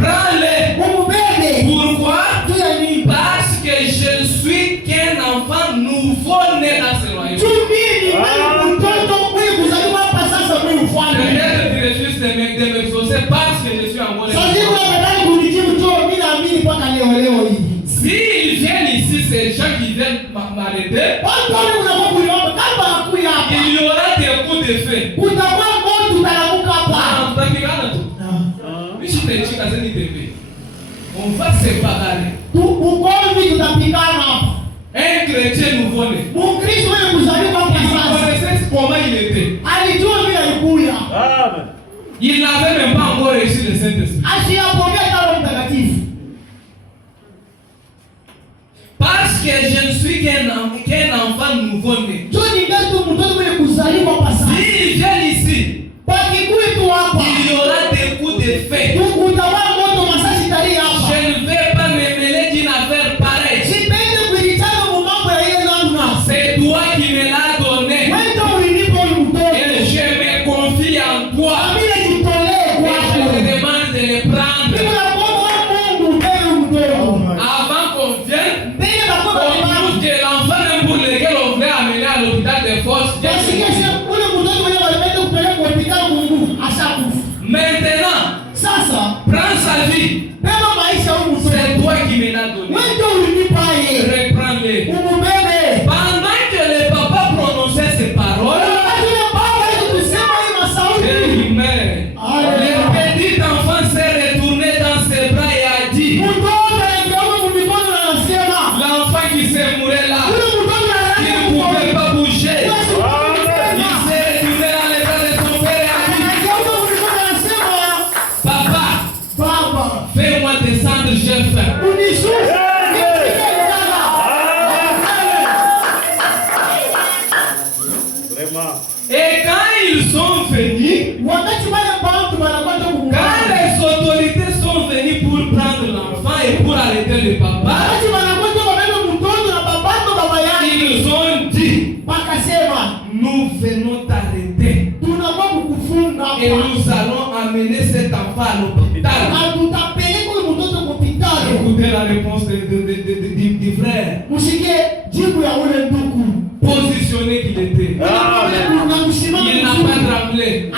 Prends-le. Pourquoi? Parce que je suis qu'un enfant nouveau-né dans ce royaume. Peut-être tu refuses de m'exaucer parce que je suis en bonne. S'ils viennent ici, ces gens qui viennent m'arrêter, il y aura des coups de feu. On va se bagarrer. Un chrétien nouveau-né. Vous connaissez comment il était? Il n'avait même pas encore reçu le Saint-Esprit. Parce que je ne suis qu'un enfant nouveau-né. S'ils viennent ici, il y aura des coups de feu. Je ne vais pas me mêler d'une affaire pareille. C'est toi qui me l'as donné. Et je me confie en toi. Et je te demande de le prendre. Avant qu'on vienne, on trouve que l'enfant même pour lequel on voulait amener à l'hôpital de force. Maintenant, prends sa vie. C'est toi qui me l'as donné. Reprends-le. Pendant que le papa prononçait ces paroles, il meurt. Le petit enfant s'est retourné dans ses bras et a dit, l'enfant qui s'est mouru là, il ne pouvait pas bouger. Il s'est retourné dans les bras de son père et a dit, papa, fais-moi descendre, j'ai faim. Et quand ils sont venus, quand les autorités sont venues pour prendre l'enfant et pour arrêter le papa, ils ont dit, nous venons t'arrêter et nous allons amener cet enfant à l'hôpital. Écoutez la réponse du frère. Positionné qu'il était. Il n'a pas tremblé.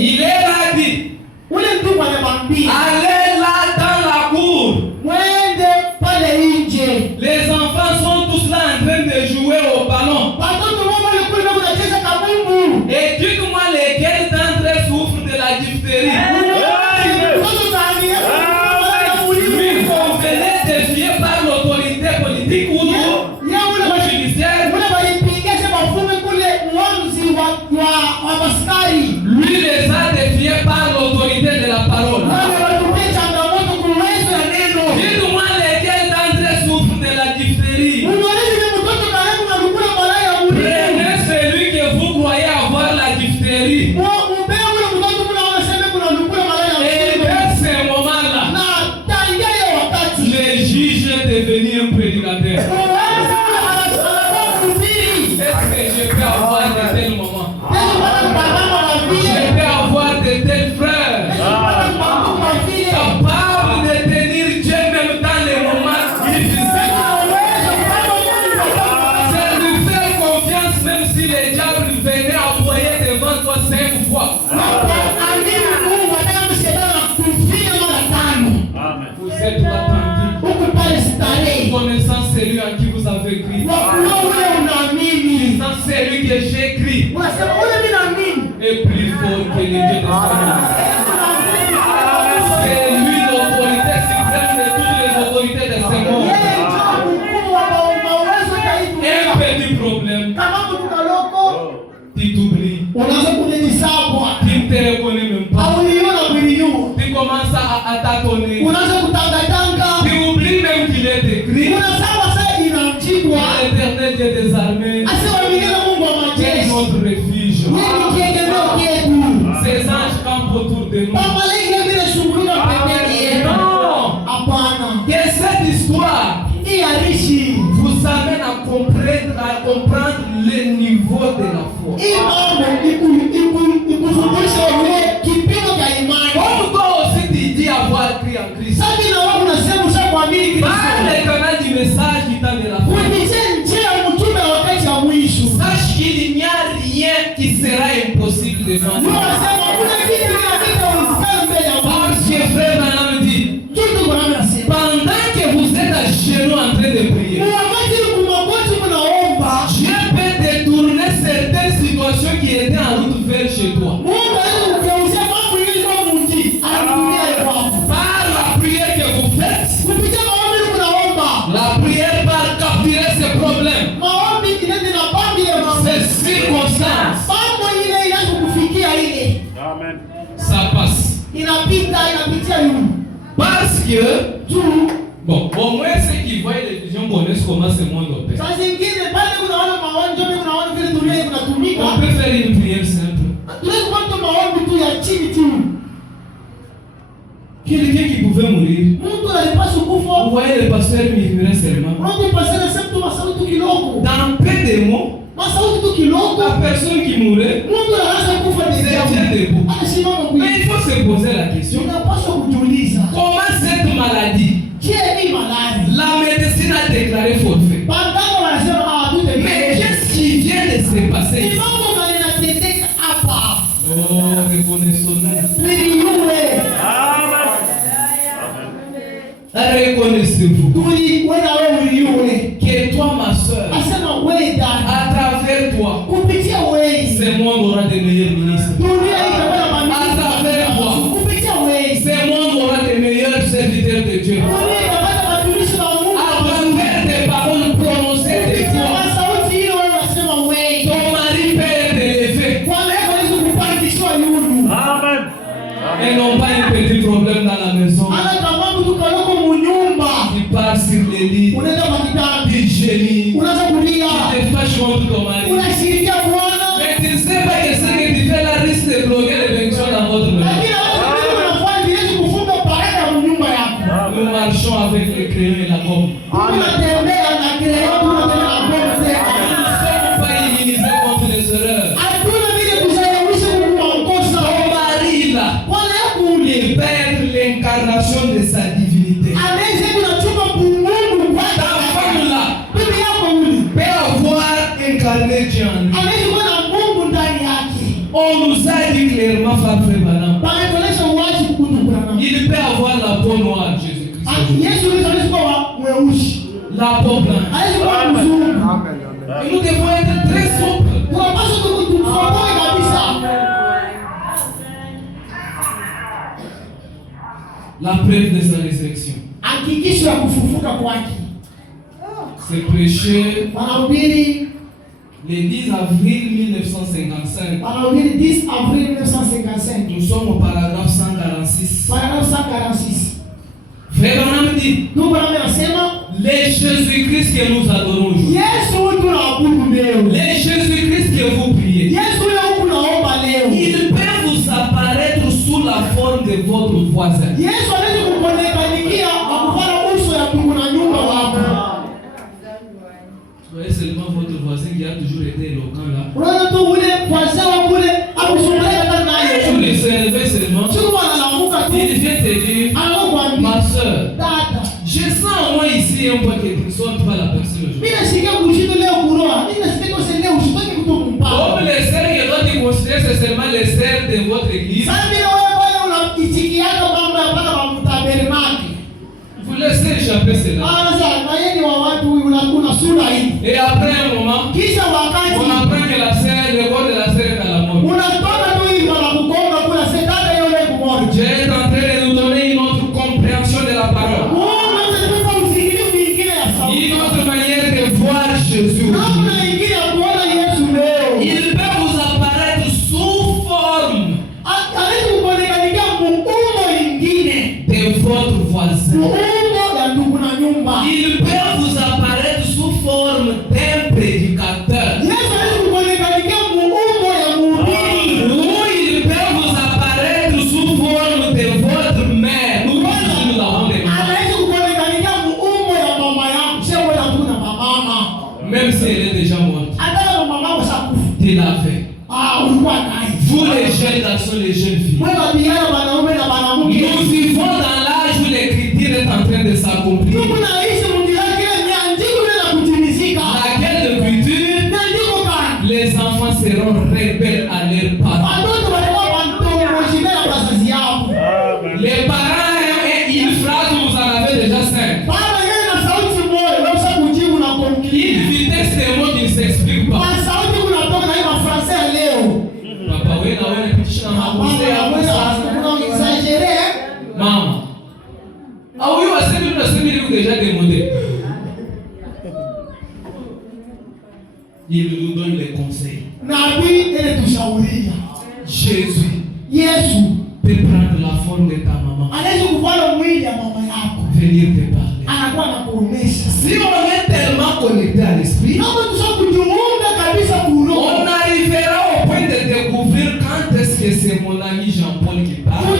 Il est là dit, allez là dans la cour. Les enfants sont tous là en train de jouer au ballon. Et dites-moi lesquels d'entre eux souffrent de la diphtérie. Lui qu'on venait défier par l'autorité politique ou judiciaire. Lui les a défiés par l'autorité de la parole. Dites-moi lesquels d'entre eux souffrent de la diphtérie. Prenez celui que vous croyez avoir la diphtérie. Et dans ce moment-là, le juge est devenu un prédicateur. Est-ce que je peux avoir de tels moments? Je peux avoir de tels frères capables de tenir Dieu même dans les moments difficiles. C'est lui faire confiance même si les diables venaient envoyer devant toi 5 fois. Vous êtes pas tranquille. Connaissant celui en qui vous avez crié. Connaissant celui que j'ai crié. Est plus fort que les dieux des familles. C'est lui l'autorité suprême de toutes les autorités de ce monde. Un petit problème. Tu t'oublies. Tu ne te reconnais même pas. Tu commences à tâtonner. Tu oublies même qu'il est écrit. L'Éternel Dieu des armées est notre refuge. Ces anges campent autour de nous. Non. Que cette histoire vous amène à comprendre le niveau de la foi. Comme toi aussi tu dis avoir kumwamini Kristo. Par le canal du message du temps de la fin. Kupitia njia ya mtume wa wakati wa mwisho. Sache qu'il n'y a rien qui sera impossible devant Dieu. Unasema kuna kitu kinachowezekana mbele ya Mungu. Parce que frère Branham dit, Kitu Branham anasema. pendant que vous êtes à genoux en train de prier, Wakati kumagoti mnaomba, Dieu peut détourner certaines situations qui étaient en route vers chez toi. Mungu anaweza mambo yalikuwa mti, anatumia kwako. Par la prière que vous faites, Kupitia maombi mnaomba. la prière va capturer ces problèmes, Maombi inaenda na bambi ya mambo. ces circonstances. Mambo ile inayokufikia ile. Amen. Ça passe. Inapitia yule. Parce que, Tu bon, au moins ceux qui voient les visions connaissent comment ce monde opère. saa zingine pale unaona maonjo, unaona vile dunia inatumika. On peut faire une prière simple. Tunaweza kupata maombi tu ya chini tu. Quelqu'un qui pouvait mourir, Mtu alipaswa vous kufa. voyez le pasteur murmurer seulement. Mungu pasana sema tu masauti kidogo. Dans peu de mots, Masauti tu kidogo. la personne qui mourait Mungu anaanza kufa se ndio. tient debout. Anasimama Mais kulia. il faut se poser la question, Unapaswa kujiuliza. comment cette maladie, Je ni malari. la médecine a déclaré forfait. Bandana wanasema hawatute Mais mbele. qu'est-ce qui vient de se Ni passer? mambo gani yanatendeka hapa? Oh, reconnaissons-nous. Niliuwe. Reconnaissez-vous Tuli wewe na wewe uliuwe. que toi, ma soeur, Asema wewe dada. à travers toi, Kupitia wewe. ce monde aura de meilleurs ministres. Dunia itakuwa na mambo. À travers toi, Kupitia wewe. ce monde aura de meilleurs serviteurs de Dieu. Dunia itakuwa na watumishi wa Mungu. À travers des paroles prononcées de Kupitia toi, sauti ile wewe unasema wewe. ton mari peut être élevé Kwa leo hizo kupandishwa yulu. Amen. et non pas un petit problème dans la maison. Ana kama mtu kaloko munyumba. Tu pars sur les lits, Unaenda kwa kitambi. tu gémis, Unaanza kulia. tu te fâches contre ton mari. Unashirikia Bwana. Mais tu ne sais pas que ce que tu fais là risque de bloquer les bénédictions dans votre maison. Lakini wewe unafanya vile kufunga baraka ya nyumba yako. Nous marchons avec le crayon et la gomme. Unatembea na kile yote unatembea na Nous Bwana. ne sommes pas immunisés contre les erreurs. Hakuna vile kushawishi Mungu makosa. Ton mari là, Wala kule. il perd l'incarnation de sa divinité. Anaweza kunachuma Mungu kwa Ta femme là bibi yako yule. peut avoir incarné Dieu en lui. Anaweza kuwa na Mungu ndani yake. On nous a dit clairement, Frère Branham, Panaonyesha uwazi kukutu Bwana. il peut avoir la peau noire, Jésus-Christ. Yesu anaweza kuwa mweusi. La peau blanche. Anaweza kuwa mzungu. Et nous devons être très souples. Tunapaswa kutufotoe kabisa. La preuve de sa résurrection. Hakikisho ya kufufuka kwake. C'est prêché Wanahubiri le 10 avril 1955. wanahubiri 10 avril 1955. Nous sommes au paragraphe 146. Paragraphe 146. Frère Branham dit, Ndugu Branham anasema les Jésus-Christ que nous adorons aujourd'hui, Yesu huyu tunaabudu leo. les Jésus-Christ que vous priez, Yesu huyu tunaomba leo. il peut vous apparaître sous la forme de votre voisin. Yesu anaweza kukuonekanikia akufanya uso ya ndugu na nyumba wako. Soyez seulement votre voisin qui a toujours été éloquent là. Unaona tu ule voisin wa kule akusumbulia hata Vous naye. les élevez seulement. Sio analamuka tu. Il vient te dire, Anakuambia ma soeur, dada. je sens en moi ici un point que tu ne sois pas la personne aujourd'hui. Mimi nasikia kushindwa leo kuroa. Mimi nasikia kwa leo usitoke kutoka Comme mpaka. les sœurs que doivent te considérer, c'est seulement les sœurs de votre église. Sasa vile wewe pale unamtikiaga mambo ya bana wa mtabermaki. Vous laissez échapper cela. Sasa na yeye ni wa watu huyu una sura hii. Et après un moment, Kisha wakati on apprend que la sœur, le corps de la sœur est à la mort. unatoka tu hivi wanakugonga kuna sedaka hiyo ile kumoja. Dieu est en train de nous donner une autre compréhension de la parole. Mungu anatupa usikilivu mwingine ya sauti. Une autre manière de voir Jésus. Namna nyingine ya kuona Yesu leo. Il peut vous apparaître sous forme Anaweza kuonekania muundo mwingine. de votre voisin. Muundo ya ndugu na nyumba. Il peut vous apparaître sous forme d'un prédicateur. Yesu anaweza kuonekania muundo ya mhubiri. Ou il peut vous apparaître sous forme de votre mère. Nous tous nous l'avons demandé. Anaweza kuonekania muundo ya mama yako. Sio wewe tu na mama. Même si elle est déjà morte. Hata kama mama yako shakufa. Tu l'avais. Ulikuwa naye. Vous les jeunes garçons, les jeunes filles. Wewe vijana wanaume na wanawake. Nous vivons dans l'âge où l'écriture est en train de s'accomplir. Maman. Ah oui, on s'est déjà demandé. Il nous donne les conseils. Jésus peut prendre la forme de ta maman. Venir te parler. Si on est tellement connecté à l'esprit, on arrivera au point de découvrir quand est-ce que c'est mon ami Jean-Paul qui parle. Quand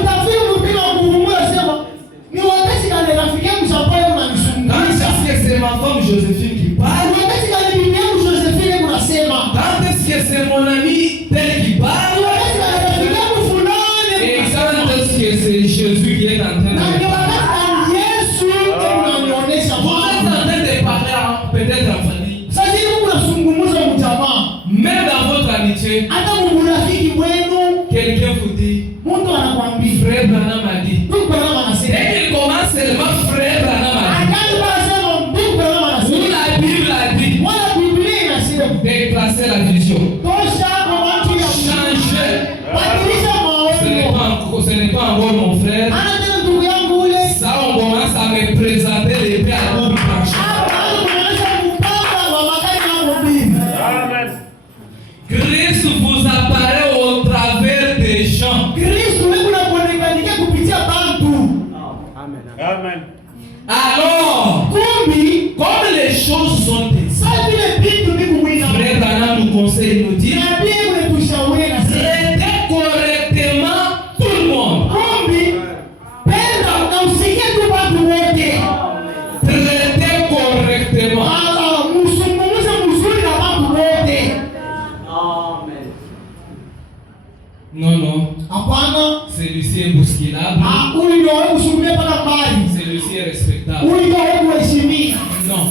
est-ce que c'est ma femme Joséphine qui parle. Quand est-ce que c'est mon ami tel qui parle. Et quand est-ce que c'est Jésus qui est en train de parler. Peut-être en famille. Même dans votre amitié, quelqu'un vous dit, frère Branham a dit. Dès qu'il commence seulement frère Branham a dit. Ou la Bible a dit. Déplacer la vision. Changer. Ce n'est pas encore mon frère. Ça, on commence à me présenter l'épée à double tranchant. Christ vous apparaît au travers des gens. Amen. Alors, comme les choses sont ainsi, Frère Branham nous conseille, nous dit, traitez correctement tout le monde. Traitez correctement. Non. Celui-ci est bousculable. Celui-ci est respectable. Non.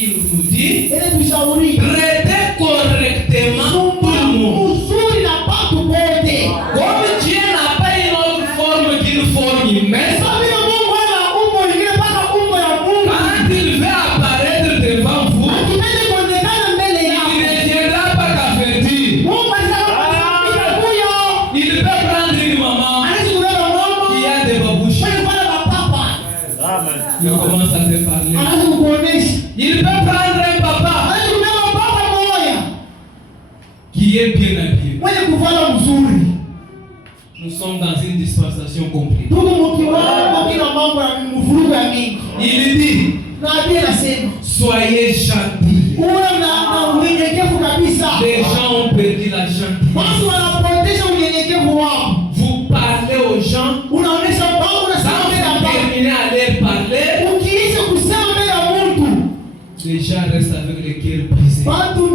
Il nous dit, traitez correctement tout le monde. Comme Dieu n'a pas une autre forme qu'une forme humaine, quand il va apparaître devant vous, il ne viendra pas qu'avertir. Il peut prendre une maman qui a des babouches. Il commence à te parler. Il peut prendre un papa qui est bien habillé. Nous sommes dans une dispensation compliquée. Il dit, soyez gentils. Les gens ont perdu la gentillesse. Vous parlez aux gens sans terminer à leur parler. Les gens restent avec les cœurs brisés. Quand vous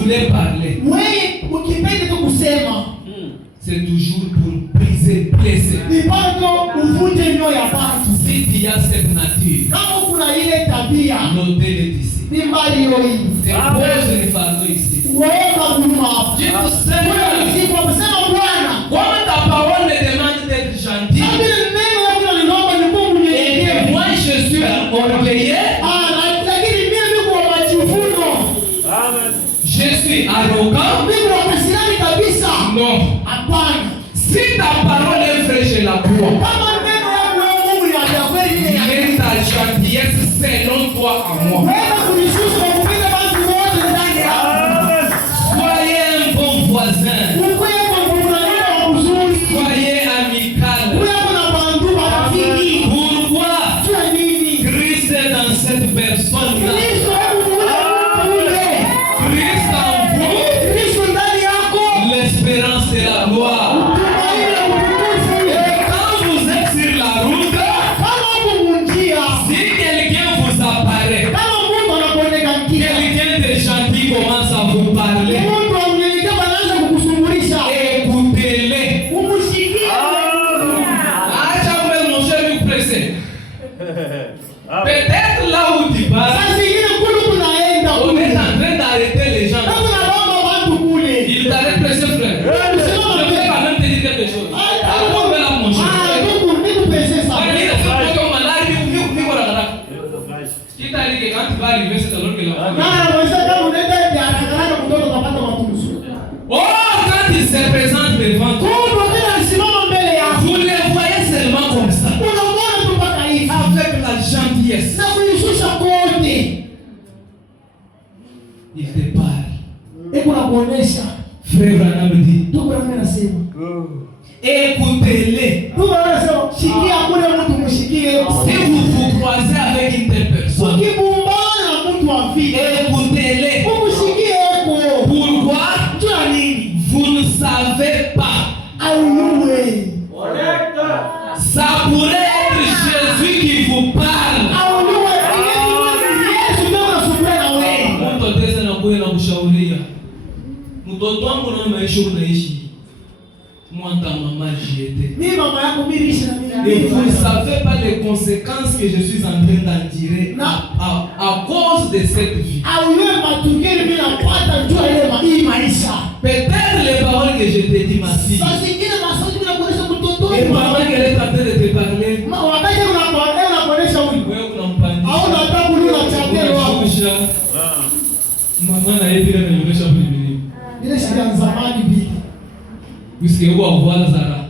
voulez parler, c'est toujours pour briser, blesser. Si tu as cette nature, l'hôtel est ici. Dépose les fardeaux ici. Comme ta parole me demande d'être gentil, et moi je suis orgueilleux, je suis arrogant. Non. Si ta parole est vraie, je la crois. Mais ta gentillesse selon toi à moi. Soyez un bon voisin. Soyez amical. Pourquoi Christ est dans cette personne-là? Christ en vous, l'espérance et la gloire. Et quand vous êtes sur la route, si quelqu'un vous apparaît, écoutez-les. Si vous vous croisez avec une telle personne, écoutez-les. Pourquoi? Vous ne savez pas. Ça pourrait être Jésus qui vous parle. Mtoto wangu na maisha unaishi. Mwanta mama j'étais. Et vous ne savez pas les conséquences que je suis en train d'endurer à cause de cette vie. Peut-être les paroles que je t'ai dit, ma fille. Et pendant qu'elle est en train de te parler, puisque vous avez Zara.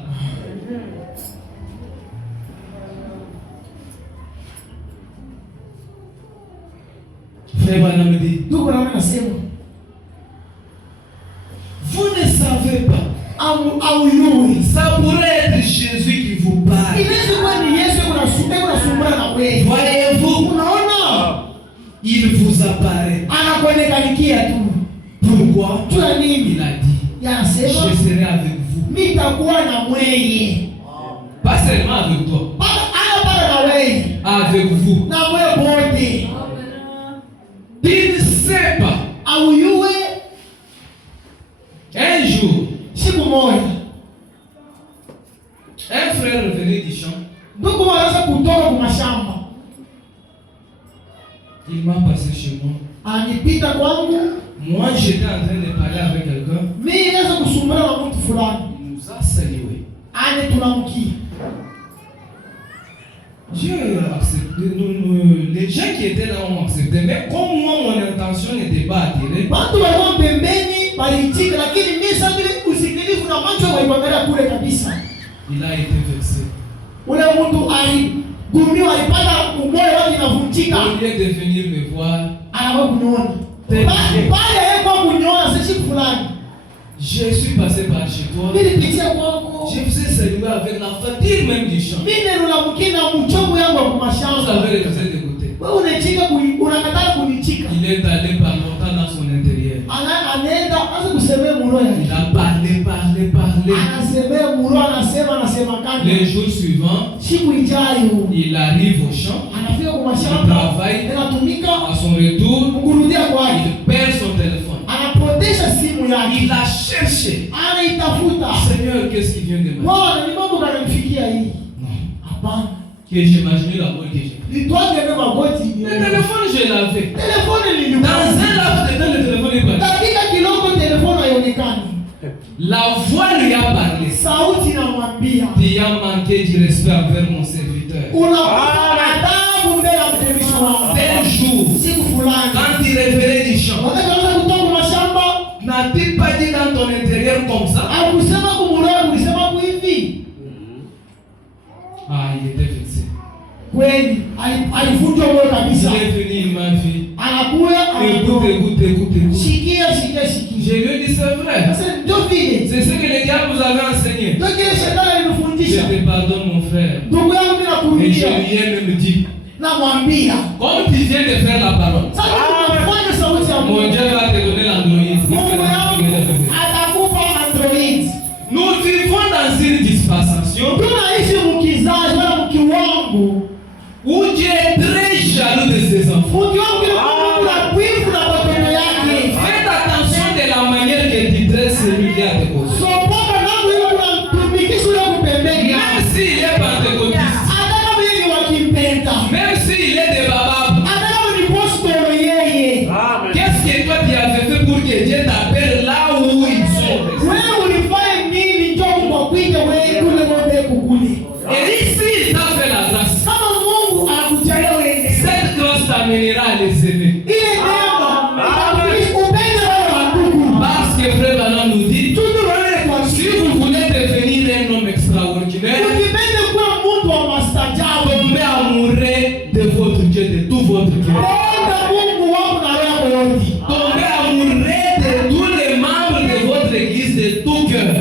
Frère Banam dit, vous ne savez pas. Ça pourrait être Jésus qui vous parle. Voyez-vous, il vous apparaît. Pourquoi? Il a dit, je serai avec vous. Pas seulement avec toi. Avec vous. Il ne sait pas. Un jour, un frère revenait du champ. Il m'a passé chez moi. Moi, j'étais en train de parler avec quelqu'un. Il nous a salué. J'ai accepté. Les gens qui étaient là ont accepté. Mais comme moi, mon intention n'était pas attirée, il a été vexé. Au lieu de venir me voir, je suis passé par chez toi. Je faisais saluer avec la fatigue même du chant. Vous avez refusé d'écouter. Il est allé par longtemps dans son intérieur. Il a parlé. Les jours suivants, il arrive au champ. Il travaille. À son retour, il perd son téléphone. Il a cherché. Seigneur, qu'est-ce qui vient de moi? Non. Que j'imaginais la mort que j'ai. Le téléphone, je l'avais. Dans un laps de temps, le téléphone est parti. La voix lui a parlé. Tu as manqué du respect envers mon serviteur. Tel jour, quand il revenait du champ, n'as-tu pas dit dans ton intérieur comme ça? Ah, il était vexé. Il est venu, il m'a dit, écoute. Je lui ai dit, c'est vrai. C'est ce que le diable vous avait enseigné. Je te pardonne, mon frère. Et je lui ai même dit, comme tu viens de faire la parole, mon Dieu va te donner l'androïde. Nous vivons dans une dispensation où Dieu est très jaloux de ses enfants. Faites attention de la manière que tu traites celui qui a tes côtés. Même s'il est pentecôtiste, même s'il est de Babab, qu'est-ce que toi tu avais fait pour que Dieu t'appelle là où ils sont? Et ici, il t'a fait la grâce. Cette grâce t'amènera à les aimer. Parce que Frère Banam nous dit, si vous voulez devenir un homme extraordinaire, tombez amoureux de votre Dieu, de tout votre cœur. Tombez amoureux de tous les membres de votre église, de tout cœur.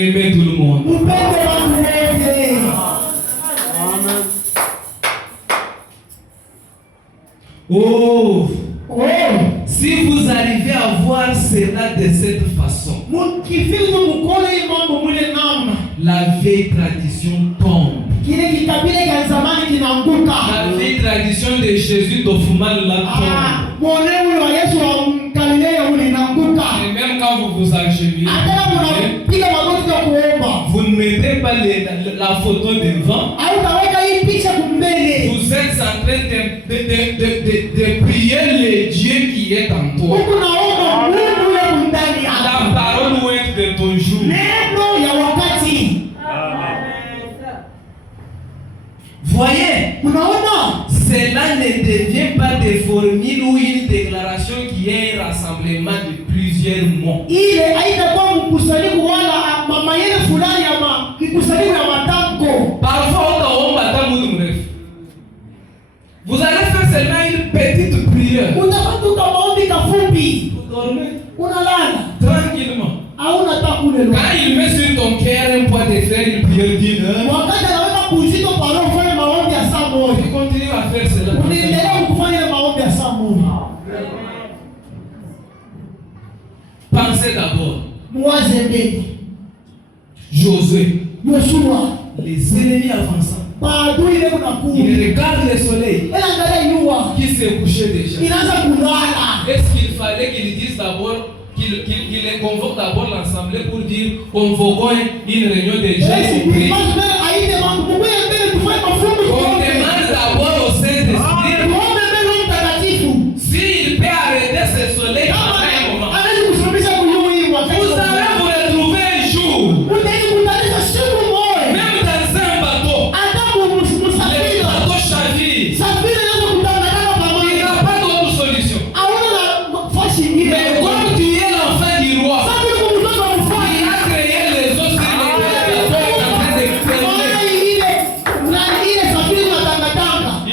Aimez tout le monde. Oh, si vous arrivez à voir cela de cette façon, la vieille tradition tombe. La vieille tradition de Jésus d'Ofuman la tombe. Et même quand vous vous agenouillez, vous ne mettez pas la photo devant. Vous êtes en train de prier le Dieu qui est en toi. La parole est de ton jour. Voyez, cela ne devient pas des formules ou une déclaration qui est un rassemblement de plusieurs mots. Parfois, vous allez faire seulement une petite prière. Vous dormez tranquillement. Quand il met sur ton cœur un poids de faire une prière d'une heure, tu continues à faire cela. Pensez d'abord. Josué. Les ennemis avançant. Il regarde le soleil qui s'est couché déjà. Est-ce qu'il fallait qu'il dise d'abord, qu'il convoque d'abord l'assemblée pour dire convoquons une réunion de gens pour prier? On demande d'abord au Saint-Esprit s'il peut arrêter ce soleil pendant un moment. Vous allez vous retrouver un jour, même dans un bateau, le bateau chavire. Il n'y a pas d'autre solution. Mais comme tu es l'enfant du roi, il a créé les eaux sur les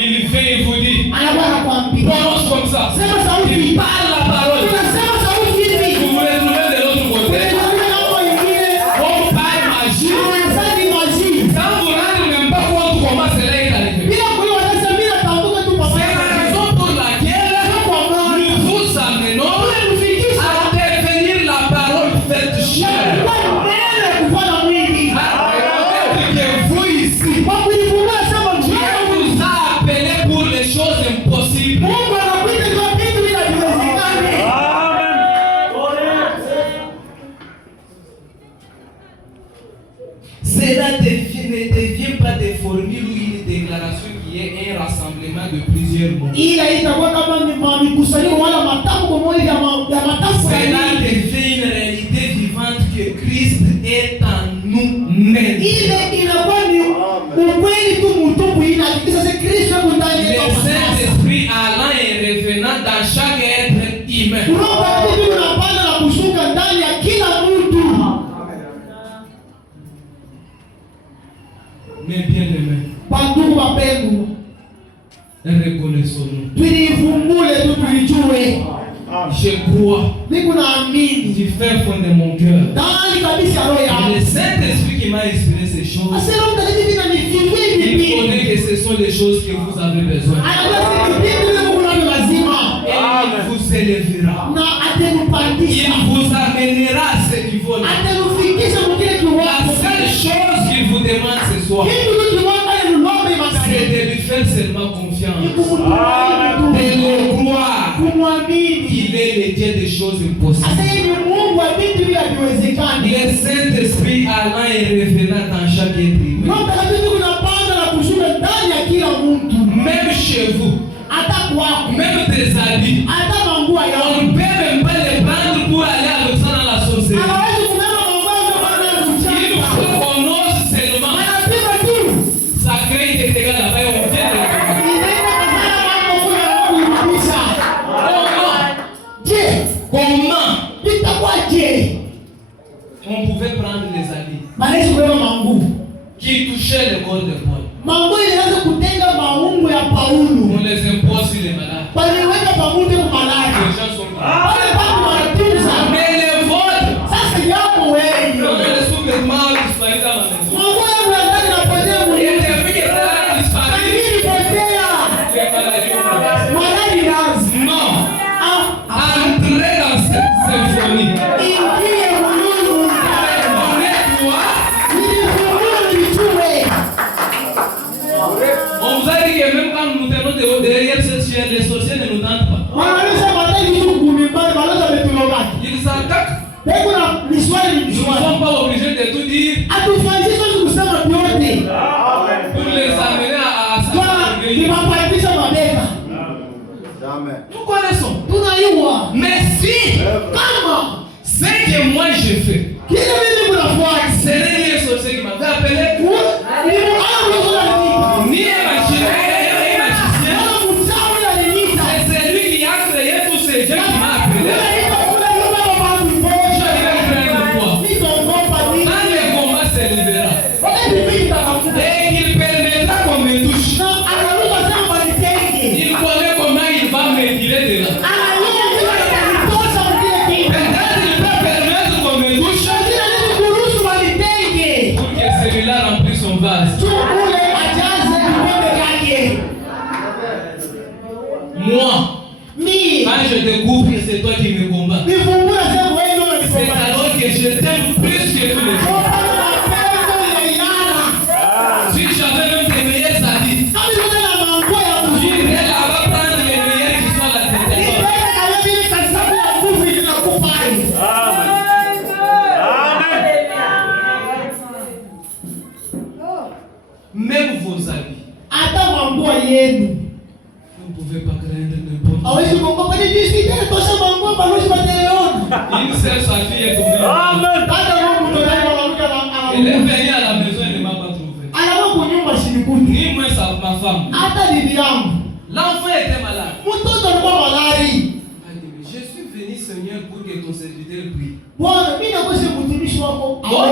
il fait, il vous dit, prononce comme ça. Il parle la parole. Vous vous retrouvez de l'autre côté. On parle magie. Sans vous rendre même pas compte comment cela est arrivé. C'est la raison pour laquelle nous vous amenons à devenir la parole faite chair. Que vous ici, Dieu vous a appelé pour les choses impossibles. Cela ne devient pas des formules ou une déclaration qui est un rassemblement de plusieurs mots. Cela devient une réalité vivante que Christ est en nous-mêmes. Le Saint-Esprit allant et revenant dans chaque être humain. Mais bien aimé, reconnaissons-nous. Je crois du fin fond de mon cœur. Le Saint-Esprit qui m'a inspiré ces choses, il connaît que ce sont les choses que vous avez besoin. Et il vous élèvera. Il vous amènera à ce niveau-là. La seule chose qu'il vous demande ce soir, c'est de lui faire seulement confiance. De le croire qu'il est le Dieu des choses impossibles. Le Saint-Esprit allant et revenant dans chaque être humain. Même chez vous, même tes habits, on ne peut même pas les prendre pour aller avec ça dans la sorcellerie. Il faut qu'on ose seulement. Ça crée des dégâts là-bas et on vient de comment on pouvait prendre les habits qui touchaient le corps de Paul. On les impose sur les malades. Les gens sont mais les vôtres, on les sous-vêtements Ils attaquent. Ils ne sont pas obligés de tout dire. Pour les amener à nous connaissons. Mais si, ce que moi je fais, ce n'est ni les sorciers qui m'avaient appelé, ni les magiciens, c'est celui qui a créé tous ces gens qui m'a appelé. Et il permettra qu'on me touche. Il connaît comment il va me tirer de là. Peut-être il peut permettre qu'on me touche pour que celui-là remplisse son vase. Moi, quand je découvre que c'est toi qui me combats, c'est alors que je t'aime plus que tous les autres. Si j'avais même des meilleurs sadistes, j'irais là-bas prendre les meilleurs qui sont à la tête. Même vos amis, vous ne pouvez pas craindre n'importe quoi. Une seule sa fille est tombée. Elle est venue à la maison et ne m'a pas trouvé. Ni moi, ma femme. L'enfant était malade. Elle dit, je suis venu, Seigneur, pour que ton serviteur prie. Donc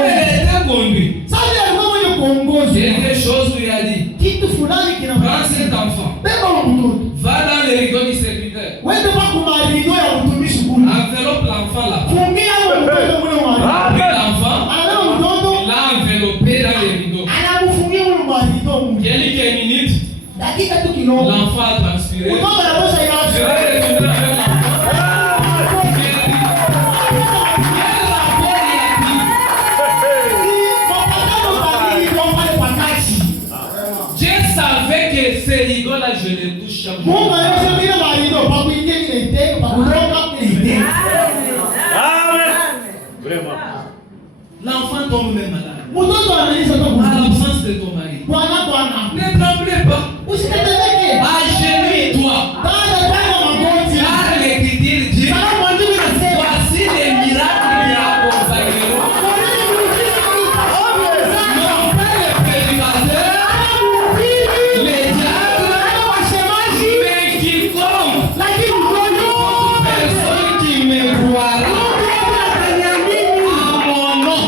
elle était conduite. Quelque chose lui a dit, prends cet enfant, va dans les rideaux du serviteur, enveloppe l'enfant là. Puis l'enfant, il l'a enveloppé dans les rideaux. Quelques minutes, l'enfant a transpiré. Je vais retourner avec l'enfant. Je savais que ces rideaux-là, je les touche chaque jour. L'enfant tombe même malade. À l'absence de ton mari. Ne tremblez pas. Agenouille-toi. Car l'Écriture dit, voici les miracles qui accompagneront. Non pas les prédicateurs, les diacres, mais quiconque, personne qui me croira à mon nom,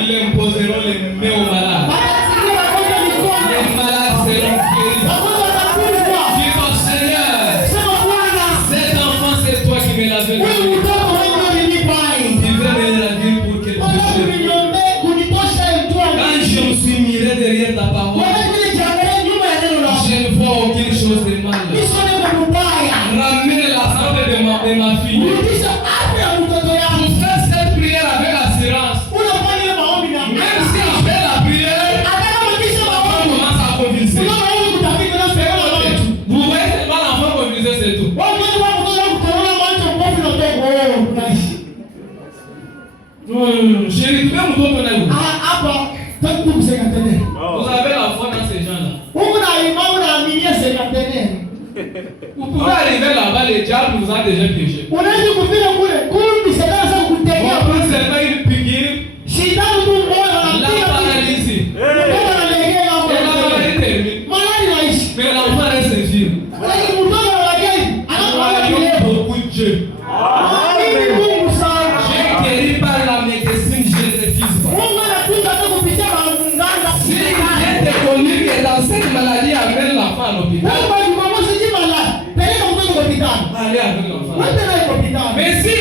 ils imposeront les mains aux malades. Les malades seront guéris. Dis au Seigneur, cet enfant c'est toi qui me l'avais donné. Tu veux venir la dire pour qu'elle te touche. Quand je me suis miré derrière ta parole, je ne vois aucune chose de mal. Ramène la santé de ma fille. Pour faire cette prière avec assurance. Même si on fait la prière, l'enfant commence à convulser. Vous voyez seulement l'enfant convulser, c'est tout. Chérie, tu veux mon ton amour. Vous avez la foi dans ces gens-là. Vous pouvez arriver là-bas, les diables vous ont déjà piégé. Bon, seulement une piqûre, la paralysie. Et la maladie termine. Mais l'enfant reste vieux. Beaucoup de Dieu. J'ai guéri par la médecine, je ne refuse pas. Si il est connu que dans cette maladie, amène l'enfant à l'hôpital. Allez avec l'enfant. Mais si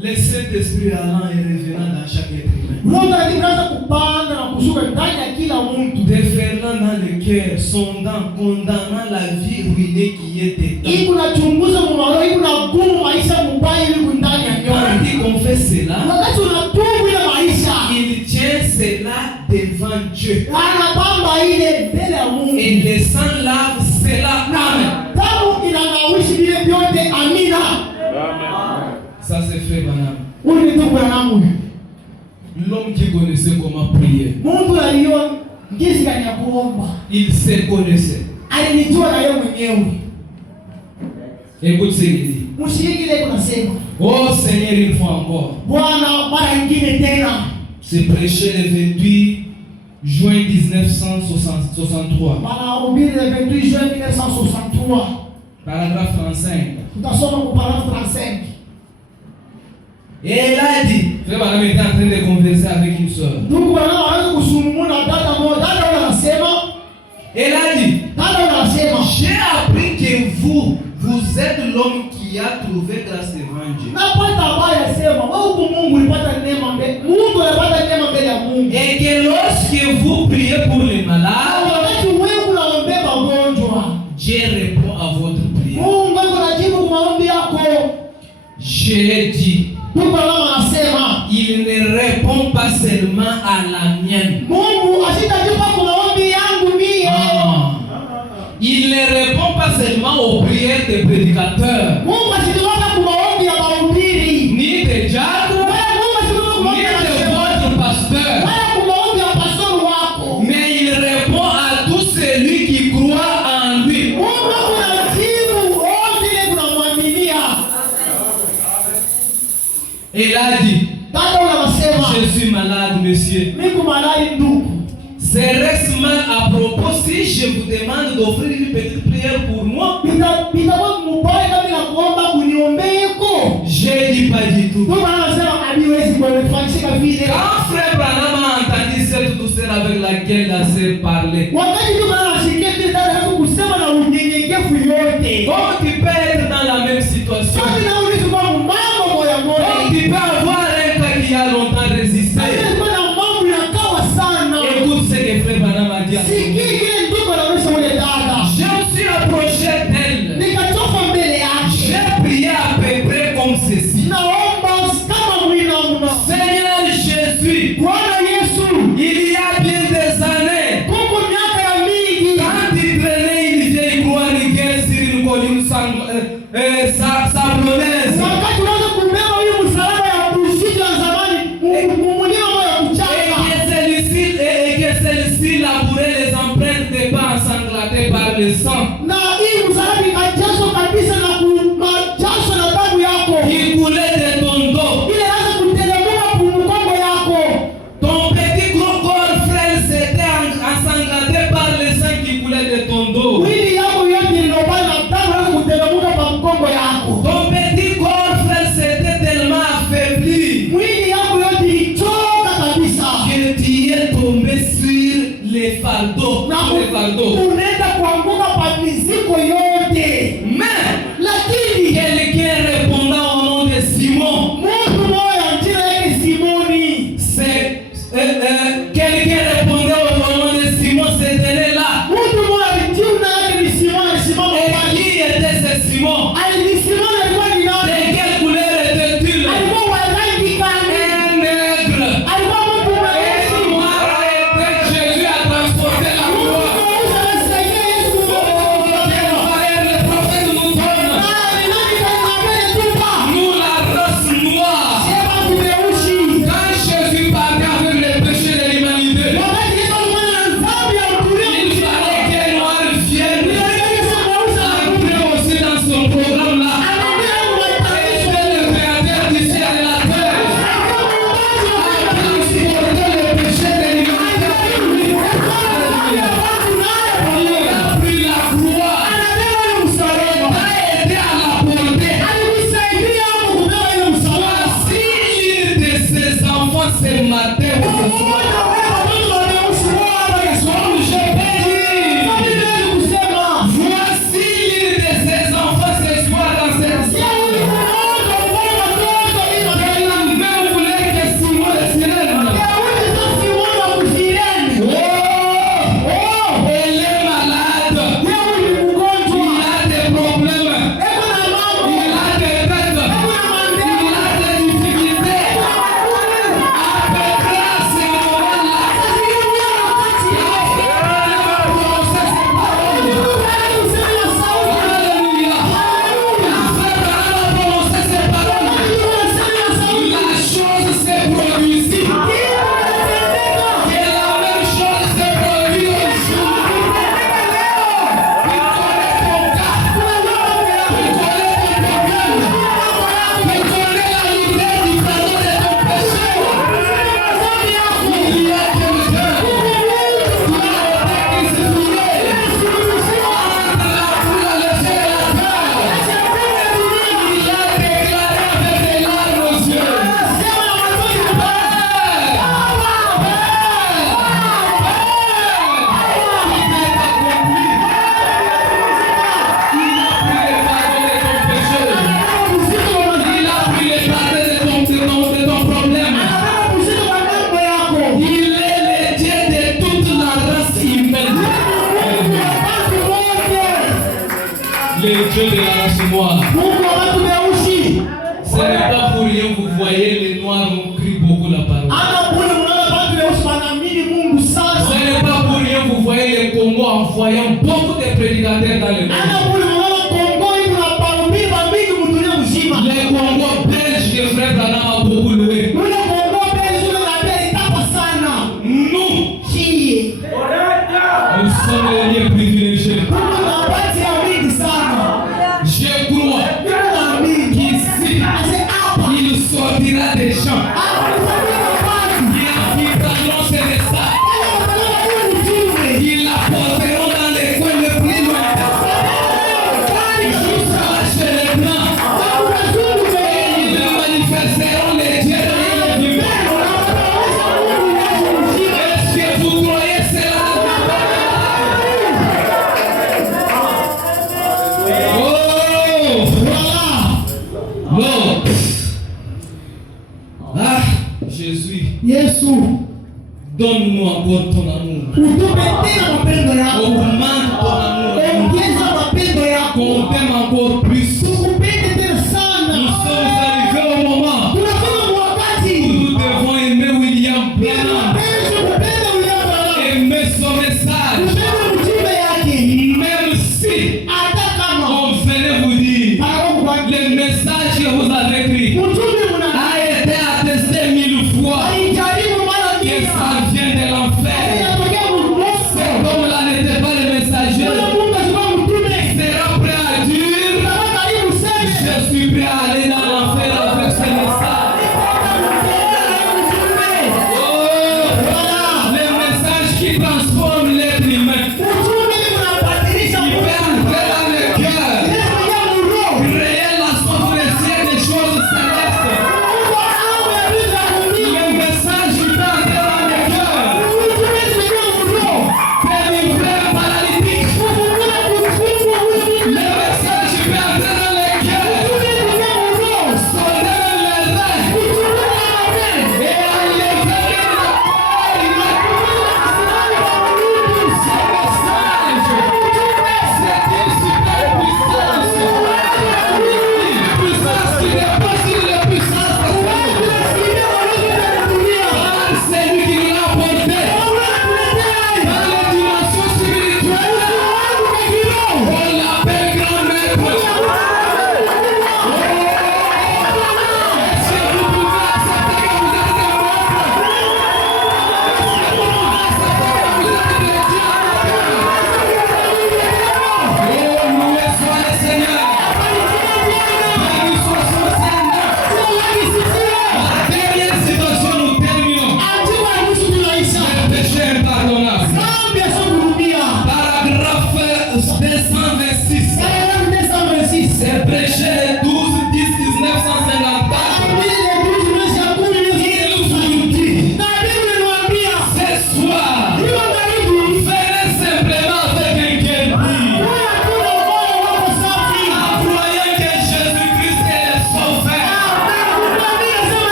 Le Saint-Esprit allant et revenant dans chaque être humain. Déferlant dans le cœur, sondant, condamnant la vie ruinée qui était dedans. Quand il confesse cela, il tient cela devant Dieu. Et le sang lave cela. Amen. Ça c'est fait, madame. L'homme qui connaissait comment prier, il se connaissait. Écoute ce qu'il dit. Oh Seigneur, une fois encore. C'est prêché le 28 juin 1963. Paragraphe 35. Et elle a dit, frère Madame était en train de converser avec une soeur. Elle a dit, j'ai appris que vous êtes l'homme qui a trouvé grâce devant Dieu. Et que lorsque vous priez pour les malades, Dieu répond à votre prière. J'ai dit, il ne répond pas seulement à la mienne. Il ne répond pas seulement aux prières des prédicateurs, ni des diacres, ni de votre pasteur, mais il répond à tout celui qui croit en lui. Il a dit, je suis malade, monsieur. Serait-ce mal à propos si je vous demande d'offrir une petite prière pour moi? Je dis pas du tout. Quand frère Branham a entendu cette douceur avec laquelle la sœur parlait, comme tu peux être dans la même situation, comme tu peux avoir un cas qui a longtemps résisté. Écoute ce que frère Branham a dit. Je me suis approché d'elle. J'ai prié à peu près comme ceci. Seigneur Jésus, il y a bien des années, quand il traînait une vieille chroniqueur sur une colline sablonneuse, et que celle-ci labourait les empreintes des pas ensanglantés par le sang, qui coulait de ton dos. Ton petit gros corps frêle s'était ensanglanté par le sang qui coulait de ton dos. Ton petit corps frêle s'était tellement affaibli que tu es tombé sur les fardeaux. Les dieux de la race noire. Ce n'est pas pour rien que vous voyez les noirs ont cru beaucoup la parole. Ce n'est pas pour rien que vous voyez les Congos envoyant beaucoup de prédicateurs dans le monde. Les Congos belges que frère Branham a beaucoup loué. Nous sommes les liens privilégiés. Je crois qu'ici, il sortira des gens qui annoncent de ça. Ils l'apporteront dans les coins les plus lointains. Jusqu'à chez les blancs. Et ils manifesteront les dieux de l'univers. Est-ce que vous croyez cela? Non. Ah, Jésus. Donne-nous encore ton amour. Augmente ton amour. Qu'on t'aime encore plus. Nous sommes arrivés au moment où nous devons aimer William Branham. Aimer son message. Même si on venait vous dire le message que vous avez écrit a été attesté 1000 fois que ça vient de l'enfer. C'est comme là n'était pas le messager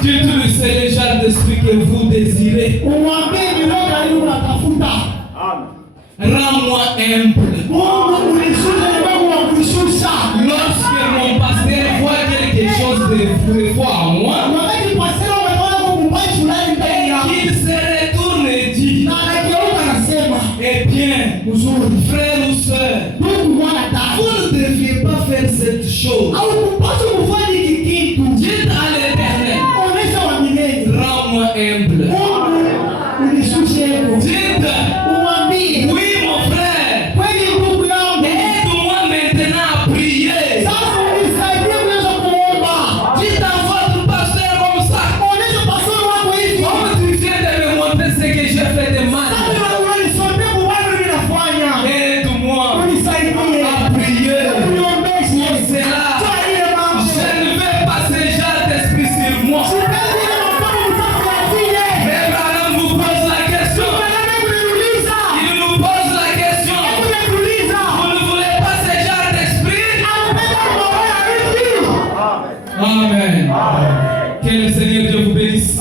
Dites-lui c'est le genre d'esprit que vous désirez. Rends-moi humble. Lorsque mon pasteur voit quelque chose de foi en moi, qu'il se retourne et dit, eh bien, frère ou soeur, vous ne deviez pas faire cette chose. Dites à l'Éternel, rends-moi humble. Dites, oui mon frère, aide-moi maintenant à prier. Dites à votre pasteur comme ça, comme tu viens de me montrer ce que j'ai fait de mal, aide-moi à prier. Pour cela, je ne veux pas ce genre d'esprit sur moi. Mais Abraham vous pose la question. Il nous pose la question. Vous ne voulez pas ce genre d'esprit? Amen. Que le Seigneur Dieu vous bénisse.